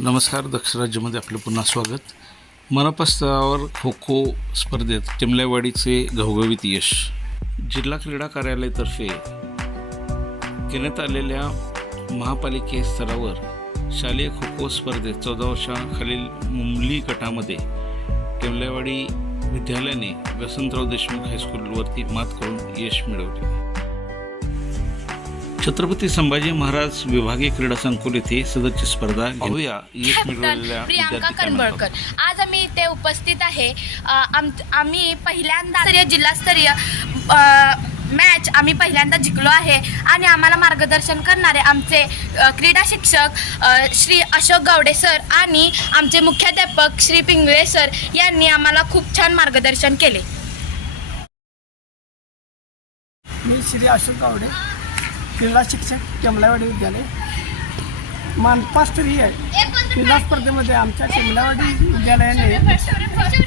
नमस्कार दक्ष राज्यामध्ये आपलं पुन्हा स्वागत. मनपा स्तरावर खो खो स्पर्धेत टिमल्यावाडीचे घवघवीत यश. जिल्हा क्रीडा कार्यालयातर्फे घेण्यात आलेल्या महापालिके स्तरावर शालेय खो खो स्पर्धेत चौदा वर्षाखालील मुंबली गटामध्ये टिमल्यावाडी विद्यालयाने वसंतराव देशमुख हायस्कूलवरती मात करून यश मिळवले. छत्रपती संभाजी महाराज विभागीय क्रीडा संकुल येथे सदरची स्पर्धा घेऊया. मिळवलेल्या प्रियांका विद्यार्थी कनबळकर आज आम्ही इथे उपस्थित आहे. अ, आम आम्ही पहिल्यांदा स्तरीय जिल्हास्तरीय मॅच आम्ही पहिल्यांदा जिंकलो आहे आणि आम्हाला मार्गदर्शन करणारे आमचे अ, क्रीडा शिक्षक अ, श्री अशोक गावडे सर आणि आमचे मुख्याध्यापक श्री पिंगळे सर यांनी आम्हाला खूप छान मार्गदर्शन केले. मी श्री अशोक गावडे. क्रीडा शिक्षक कमलावाडी विद्यालय. मानपास्तरीय क्रीडा स्पर्धेमध्ये आमच्या कमलावाडी विद्यालयाने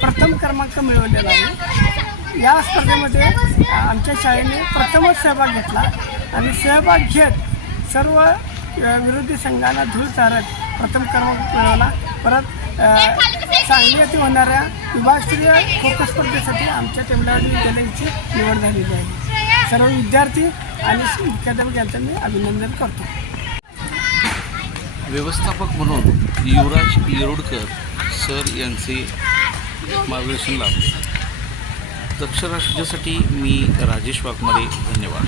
प्रथम क्रमांक मिळवलेला आहे. या स्पर्धेमध्ये आमच्या शाळेने प्रथमच सहभाग घेतला आणि सहभाग घेत सर्व विरोधी संघांना धूळ चारत प्रथम क्रमांक मिळवला. परत सांगली येथे होणाऱ्या विभागस्तरीय खो खो स्पर्धेसाठी आमच्या टेमलावाडी विद्यालयाची निवड झालेली आहे. सर्व विद्यार्थी आणि मुख्याध्यापक यांचं मी अभिनंदन करतो. व्यवस्थापक म्हणून युवराज येरोडकर सर यांचे मार्गदर्शन लाभले. दक्ष मी राजेश वाघमारे धन्यवाद.